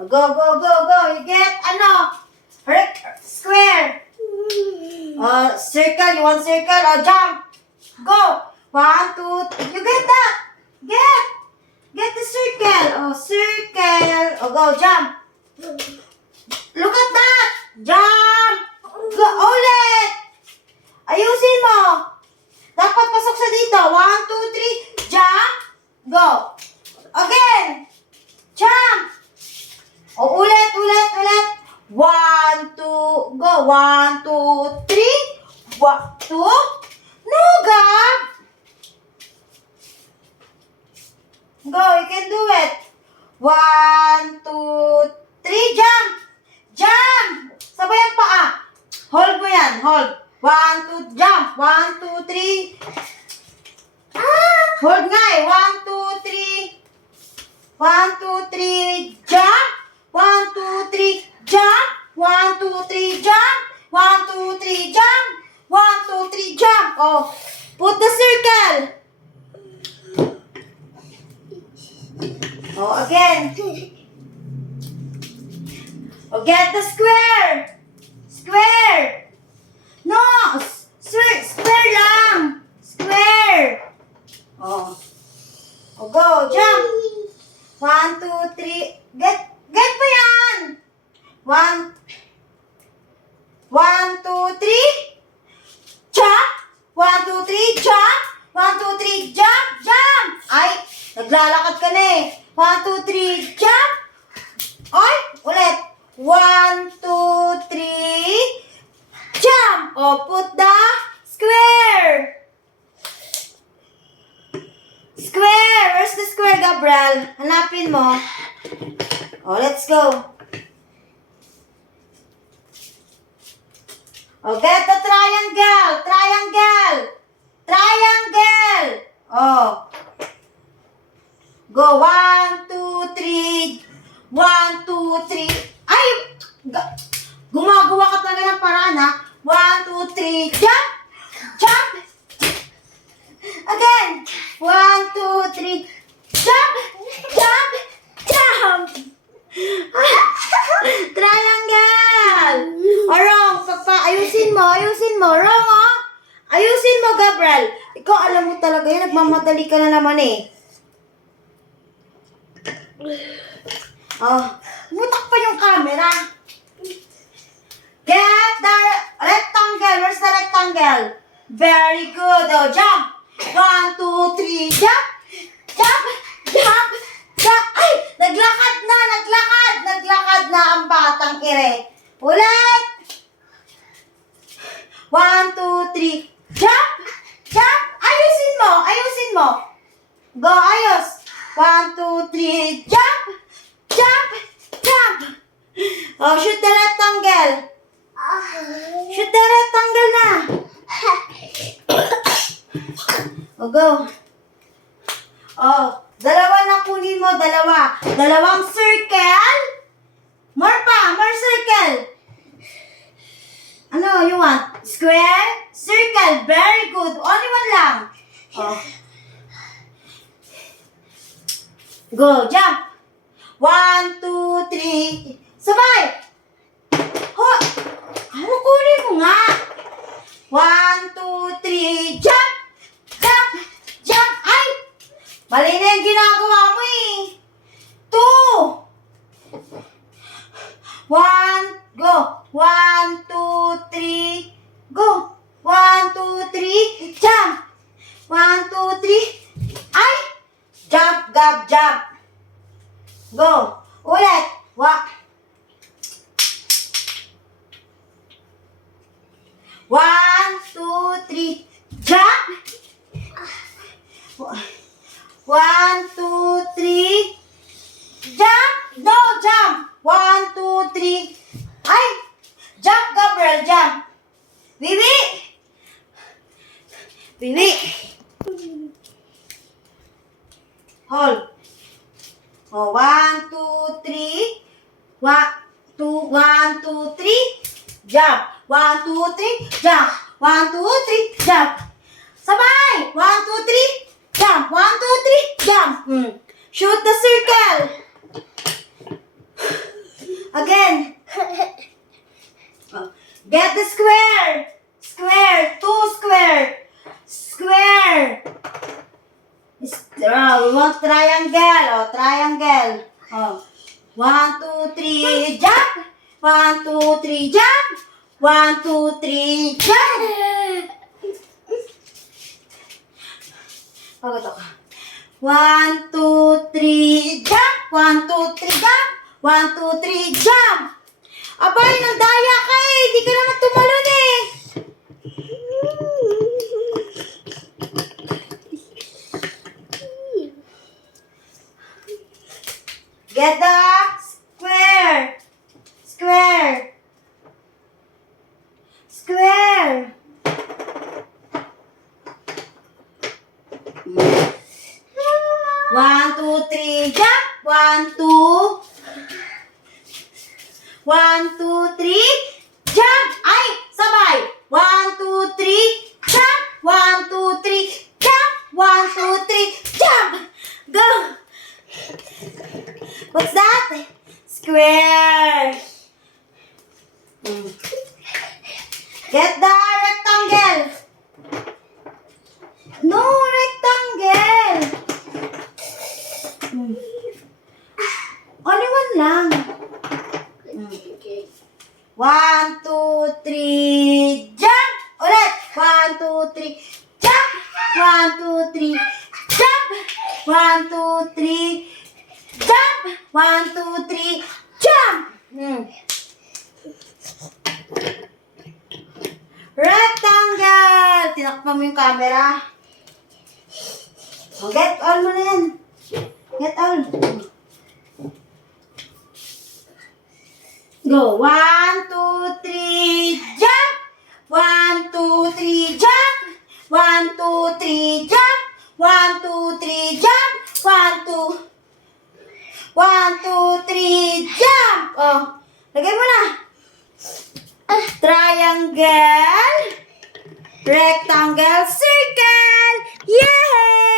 Go, go, go, go. You get, square. Circle. You want circle? Jump. Go. 1, 2, 3. You get that? Get the circle. Circle. Go, jump. Look at that. Jump. Go, ulit. Ayusin mo. Dapat pasok sa dito. 1, 2, 3. Jump. Go. Again. Jump. Ulit. 1, 2. Go. 1, 2, 3. 1, 2. No, Gab. Go. You can do it. 1, 2, 3. Jump. Jump. Sabay ang paa. Hold mo yan. Hold. 1, 2. Jump. 1, 2, 3. Hold nga eh. 1, 2, 3. 1, 2, 3. Jump. 1, 2, 3. Jump. 1, 2, 3. Jump. 1, 2, 3. Jump. 1, 2, 3. Jump. Put the circle. Again. Get the square. Square. No. Square lang. Square. Go. Jump. 1, 2, 3. Get pa yan. 1, 2, 3. Jump. 1, 2, 3. Jump. 1, 2, 3. Jump. Jump. Ay, naglalakad ka na eh. 1, 2, 3. Jump. Ay, ulit. 1, 2, 3. Jump. Put the square. Square. Where's the square, Gabriel? Hanapin mo. Let's go. Get the triangle. Triangle. Go. 1, 2, 3. 1, 2, 3. Ay! Gumagawa ka talaga ng paraan, ha? 1, 2, 3. Jump! Jump! Again! 1, 2, 3. Jump! Jump! Jump! Triangle! Wrong! Ayusin mo. Wrong, Ayusin mo, Gabriel. Ikaw, alam mo talaga yan. Nagmamadali ka na naman eh. Mutak pa yung camera. Get the rectangle. Where's the rectangle? Very good. Jump. 1, 2, 3. Jump. Jump. Jump. Jump. Ay! Naglakad na ang batang ire. Ulit. 1, 2, 3. Jump. Jump. Ayusin mo. Go, ayos. 1, 2, 3. Jump. Jump. Shoot the rectangle. Shoot the rectangle na. Go. Dalawa na kunin mo. Dalawang circle. More circle. Ano you want? Square? Circle. Very good. Only one lang. Go. Jump. 1, 2, 3. Sabay. Kunin mo nga. 1, 2, 3. Jump. Jump. Ay! Mali na yung ginagawa mo eh. 2. 1. Go. 1, 2, 3. Go. 1, 2, 3. Jump. 1, 2, 3. Ay! Jump, Gab, jump. Go. Ulit. 1, 2, 3. Jump. 1, 2, 3. Jump. No, jump. 1, 2, 3. Ay! Jump, Gabriel, jump. Bibi. Hold. 1, 2, 3. 1, 2, 3. Jump. 1, 2, 3. Jump. 1, 2, 3. Jump. Sabay. 1, 2, 3. Jump. 1, 2, 3. Jump. Shoot the circle. Again. Oh. Get the square. Square. 2 square. Square. We want triangle. Oh, triangle. Oh. 1, 2, 3, jump. 1, 2, 3, jump. 1, 2, 3, jump. Pagod ako. 1, 2, 3, jump. 1, 2, 3, jump. 1, 2, 3, jump. Abay, nagdaya ka eh. Di ka naman tumalon eh. Get the square. Square. Square. 1, 2, 3, jump. 1, 2. 1, 2, 3, jump. Ay, sabay. 1, 2, 3, jump. 1, 2, 3, jump. 1, 2, 3, jump. Go. What's that? Square. Get the rectangle. No rectangle. Only one lang. 1, 2, 3, jump. Ulit. 1, 2, 3, jump. 1, 2, 3, jump. 1, 2, 3, jump. 1, 2, 3, jump. Rectangle. Tinakpan mo yung camera. Get all mo na yan. Get all. Go. 1, 2, 3, jump. 1, 2, 3, jump. 1, 2, 3, jump. 1, 2, 3, jump. 1, 2. 1, 2, 3, jump. Oh, lagay mo na. Triangle. Rectangle. Circle. Yay!